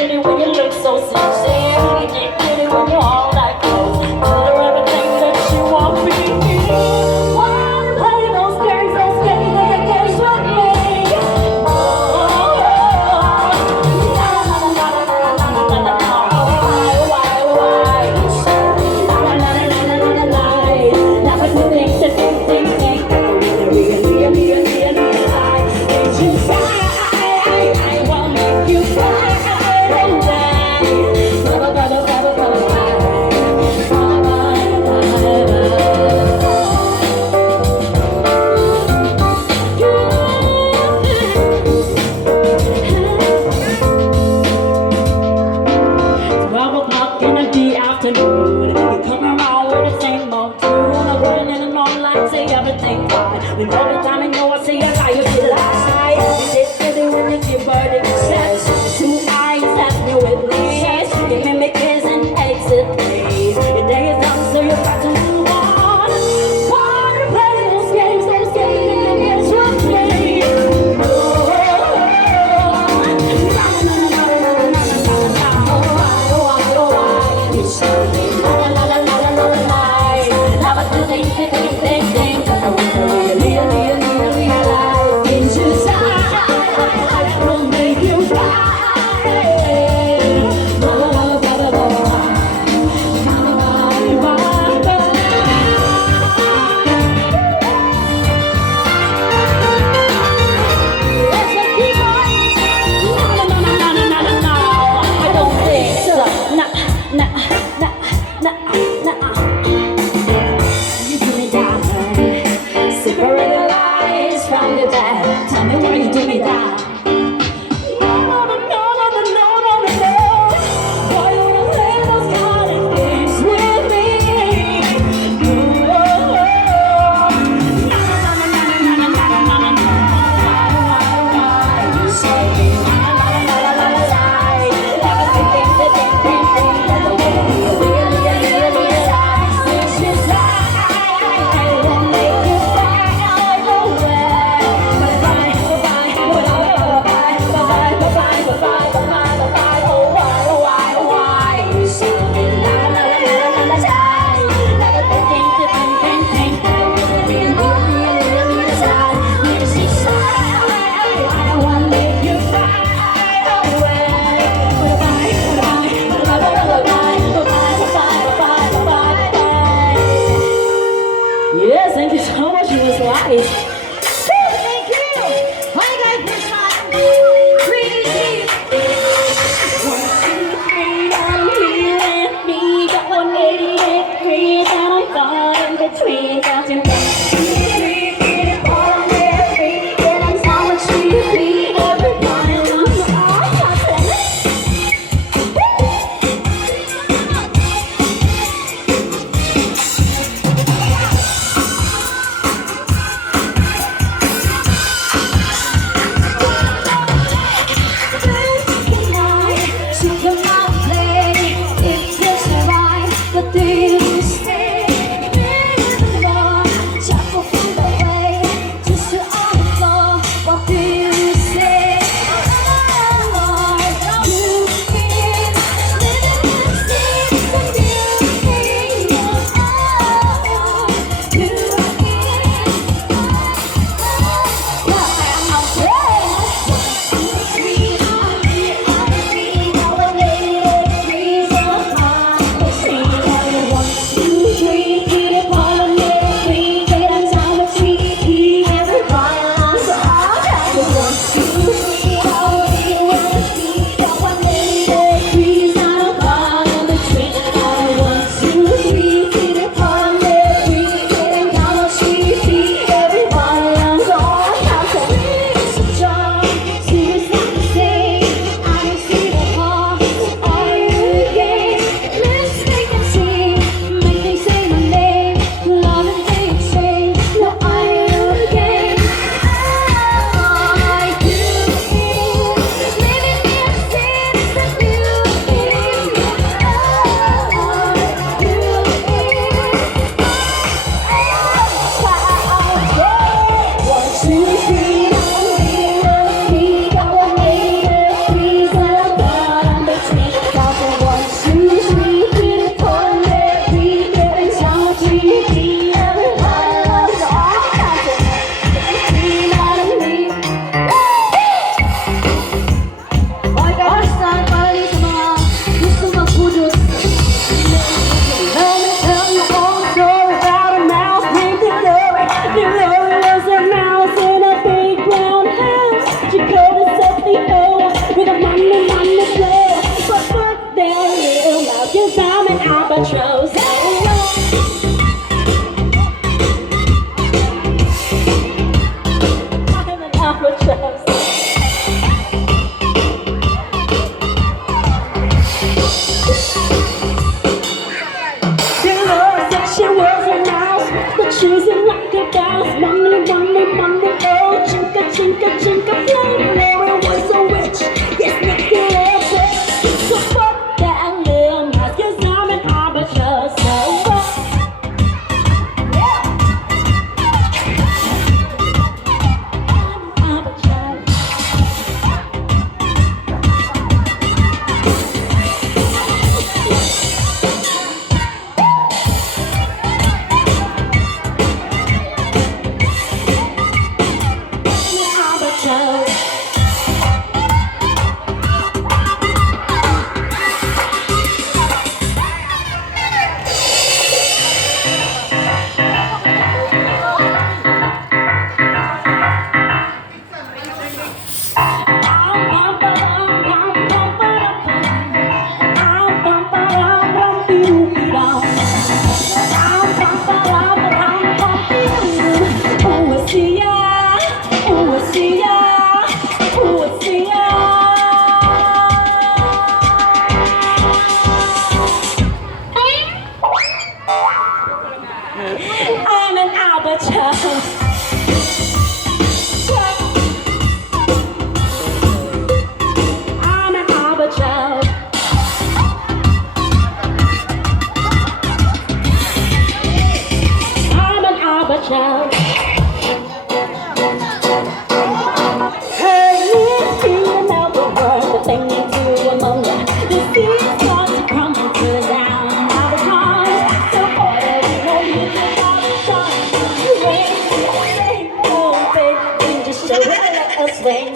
pretty when you look so sincere. You get pretty when you're all like clothes. Tell her everything that you want me to hear. Why you play those games with me? Oh, na na na na na na na na na na. Why? Na na na na na na na na. Now that you think, really high. Did you try? I won't make you cry. albatross. I'm an albatross. She was a mouse, but she's like a mouse. Money, money, money, oh, chinka, chinka, chinka, flame. Laura was a witch, yes, Nicky Lopez. So fuck that little mouse, 'cause I'm an albatross. So fuck. I'm an albatross. I'm an albatross. I'm an albatross. I'm an albatross. Hey, you know the world, the thing into ammonia. The sea starts to crumble to the ground. Albatross, so orderly, no need to albatross. Just show it, let us swing.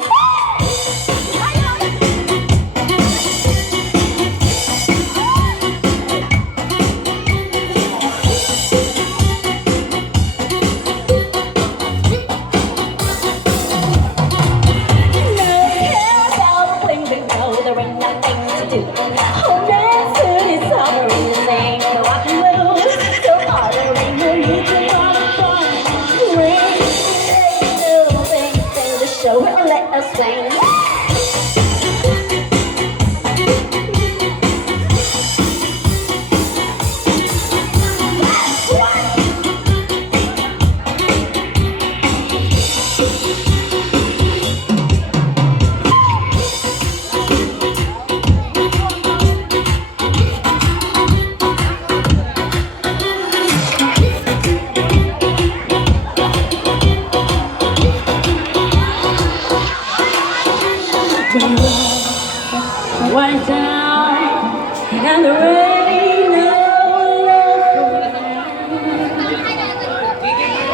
Let us swing. Went down and the rain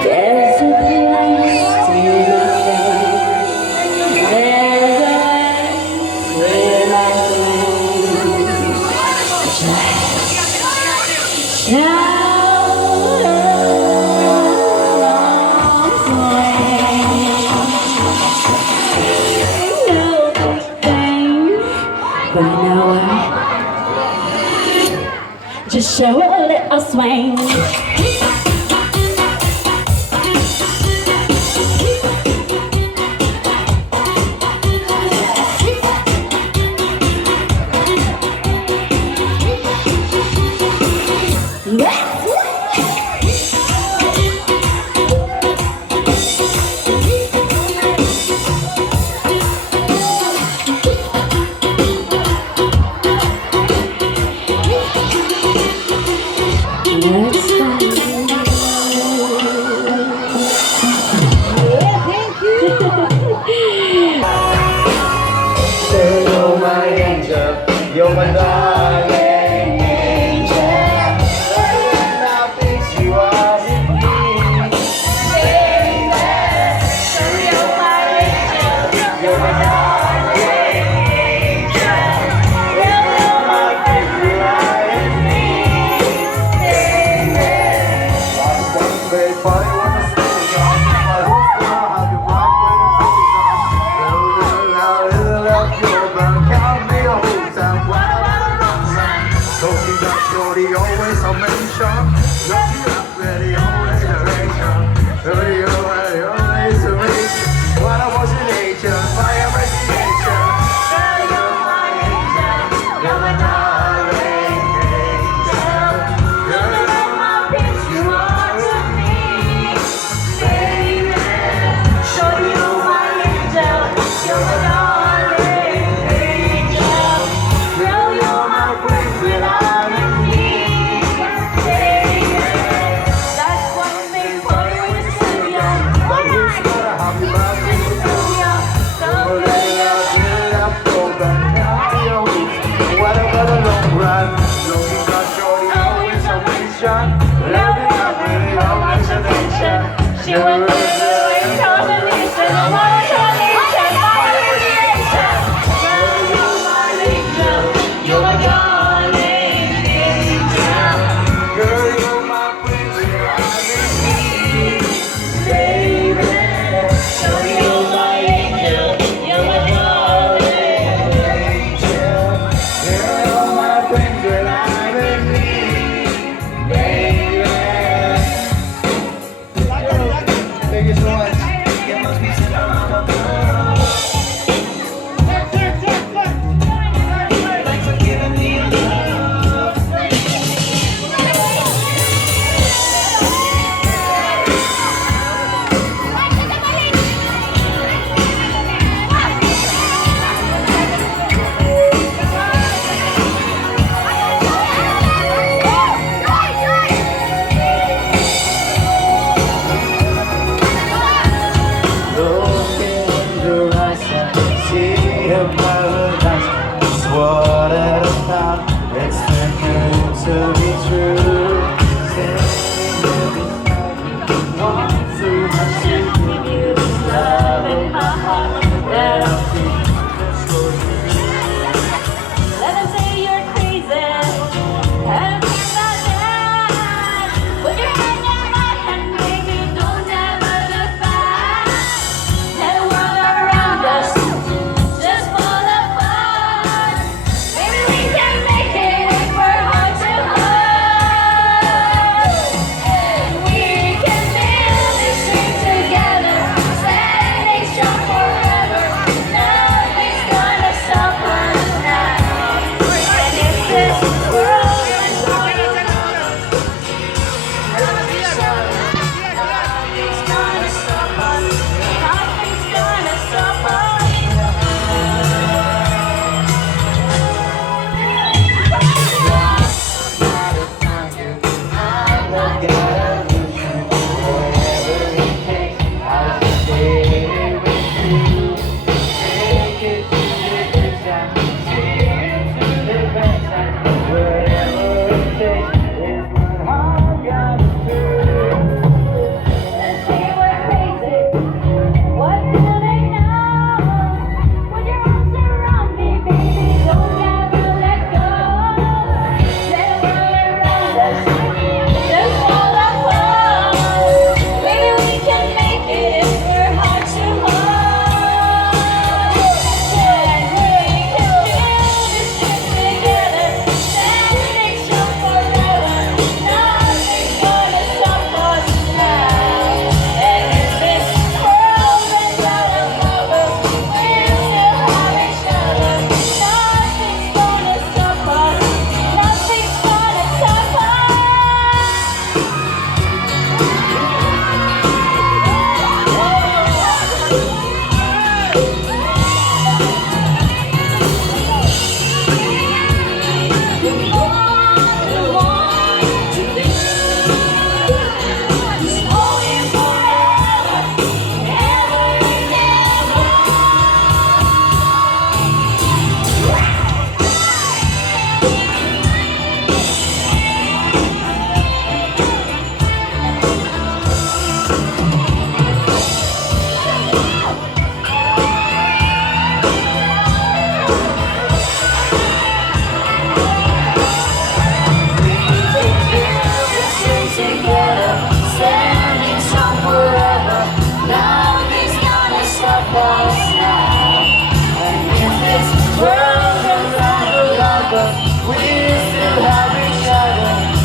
there's a place to be. There's a place where but now I just show a little swing. You're my darling angel, and I fix you up in me, baby. You're my angel, you're my darling angel, and I fix you up in me, baby. Last one, babe, party when the sun is on. My whole world has been bright when the sun is on. Little, little, little, little, you're burn. Count me a whole time. information. Looking up radio reservation. Radio reservation. What a motivation, my imagination. Girl, you're my angel. You're my darling angel. You're the my prince, you are to me, baby. Show you my angel. You're my darling angel. Girl, you're my prince without a need, baby. That's what makes for you in the studio. But who's gonna have you back in the studio? Don't Let it out, get it up, go back down your week. What about the long run? Looking at shorty, always a mission. Loving up, really always a nation. She will do it, combination, I want to listen, my radiation. Girl, you're my angel, you're my darling angel. Girl, you're my prince, you're Baby, show you my angel, you're my darling angel. Girl, you're my prince, you're loving me, baby. Thank you so much. Look in your eyes and see a paradise. It's what I found. It's too good to be true. Standing there beside you, want to I should give you this love in my heart that I feel. Let them say you're crazy, and things like that. Put your hand in my hand, baby, don't ever look back. Let the world around us just fall apart. Maybe we can make it if we're heart to heart. And we can build this dream together, standing strong forever. Nothing's gonna stop us now. And if this world is going to nothing's gonna stop us. Nothing's gonna stop us. Let's say we're crazy. What do they know? Put your arms around me, baby, don't ever let go. Let the world around us just fall apart. Maybe we can make it if we're heart to heart. And we can build this dream together, standing strong forever. Nothing's gonna stop us now. And if this world runs out of lovers, we'll still have each other. Nothing's gonna stop us. Nothing's gonna stop us. We still have each other.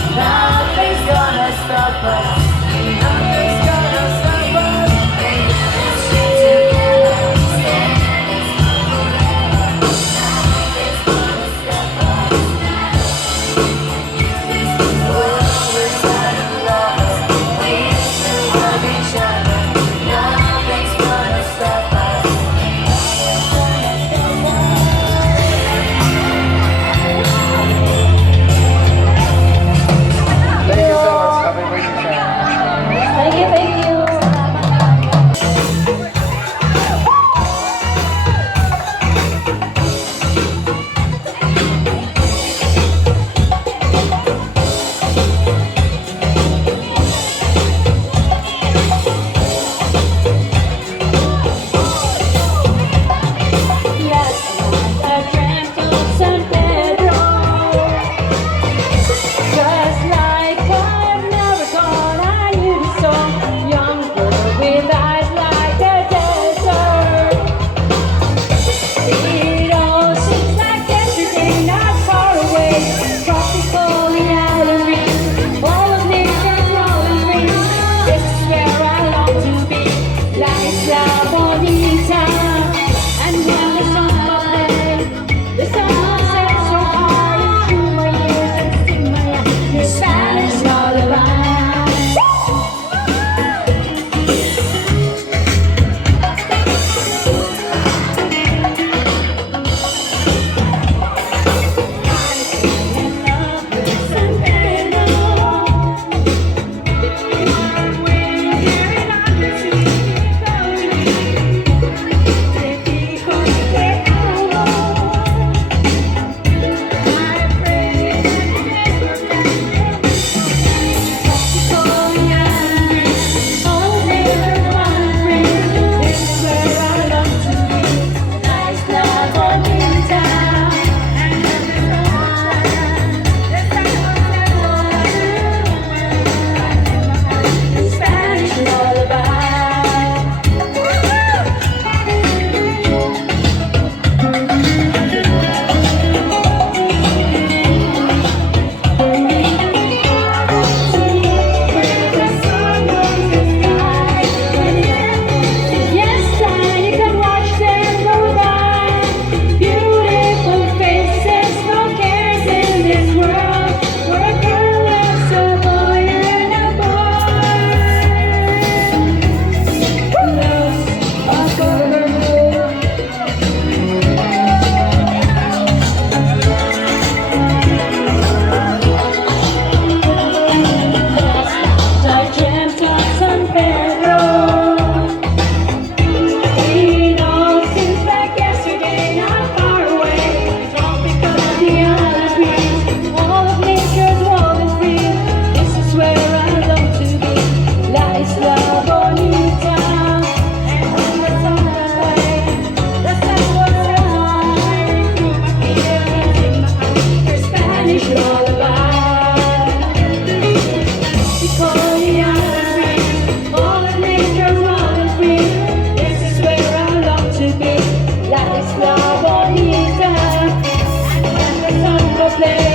baby.